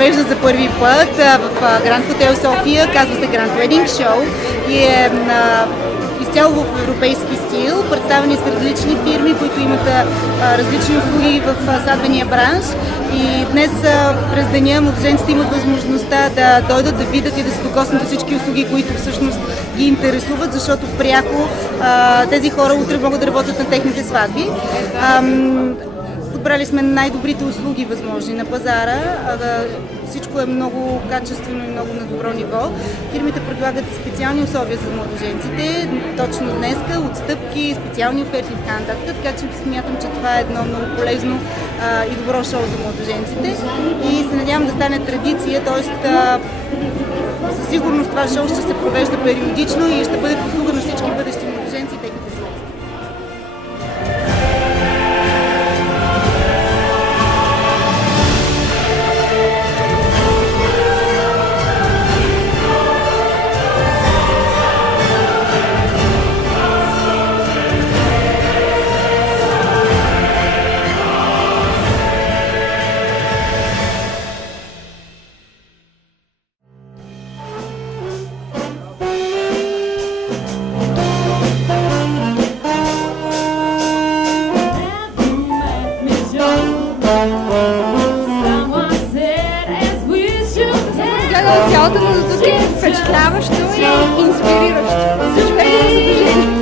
провежда за първи път в Гранд Хотел София, казва се Grand Wedding Show и е изцяло в европейски стил, представени с различни фирми, които имат различни услуги в сватбения бранш. И днес през деня младоженците имат възможността да дойдат да видят и да се докоснат всички услуги, които всъщност ги интересуват, защото пряко тези хора утре могат да работят на техните сватби. Подбрали сме най-добрите услуги възможни на пазара. Всичко е много качествено и много на добро ниво. Фирмите предлагат специални условия за младоженците, точно днеска, отстъпки, специални оферти и така нататък. Така че смятам, че това е едно много полезно и добро шоу за младоженците. И се надявам да стане традиция, т.е. със сигурност това шоу ще се провежда периодично и ще бъде в услуга на всички бъдещи младоженци и техните семейства. Цялото му до тук е впечатляващо и инспириращо. Всичко е разпределено.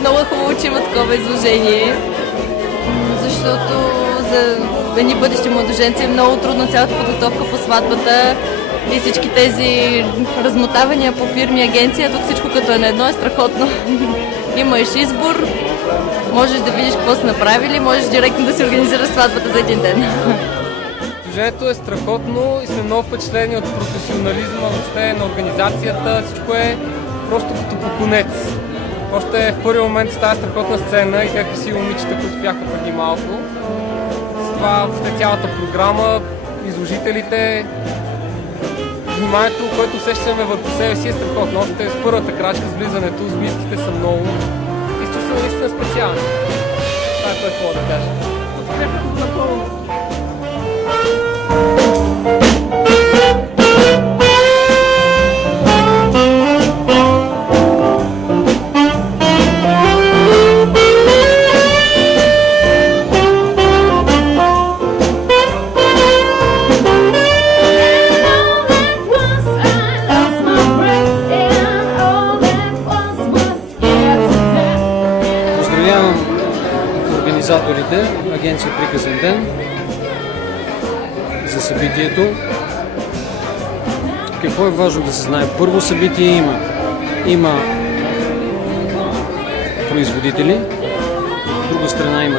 Много е хубаво, че има такова изложение, защото за едни бъдещи младоженци е много трудно цялата подготовка по сватбата и всички тези размотавания по фирми и агенция. Тук всичко като е на едно е страхотно. Имаш избор, можеш да видиш какво са направили, можеш директно да си организираш сватбата за един ден. Изложението е страхотно и сме много впечатлени от професионализма въобще на организацията. Всичко е просто като по конец. Още в първи момент става страхотна сцена и някакви си момичета, които бяха преди малко. С това въобще цялата програма, изложителите, вниманието, което усещаме върху себе си е страхотно. Още с първата крачка, с влизането, сбирките са много. Изчувствам наистина специално. Това е което мога да кажа. Подкрепям напълно. Организаторите, агенция Приказен ден, за събитието. Какво е важно да се знае? Първо събитие има производители, от друга страна има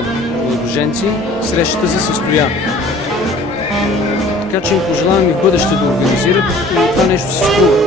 младоженци, срещата се състоя. Така че им пожелавам и бъдеще да организират и това нещо се струва.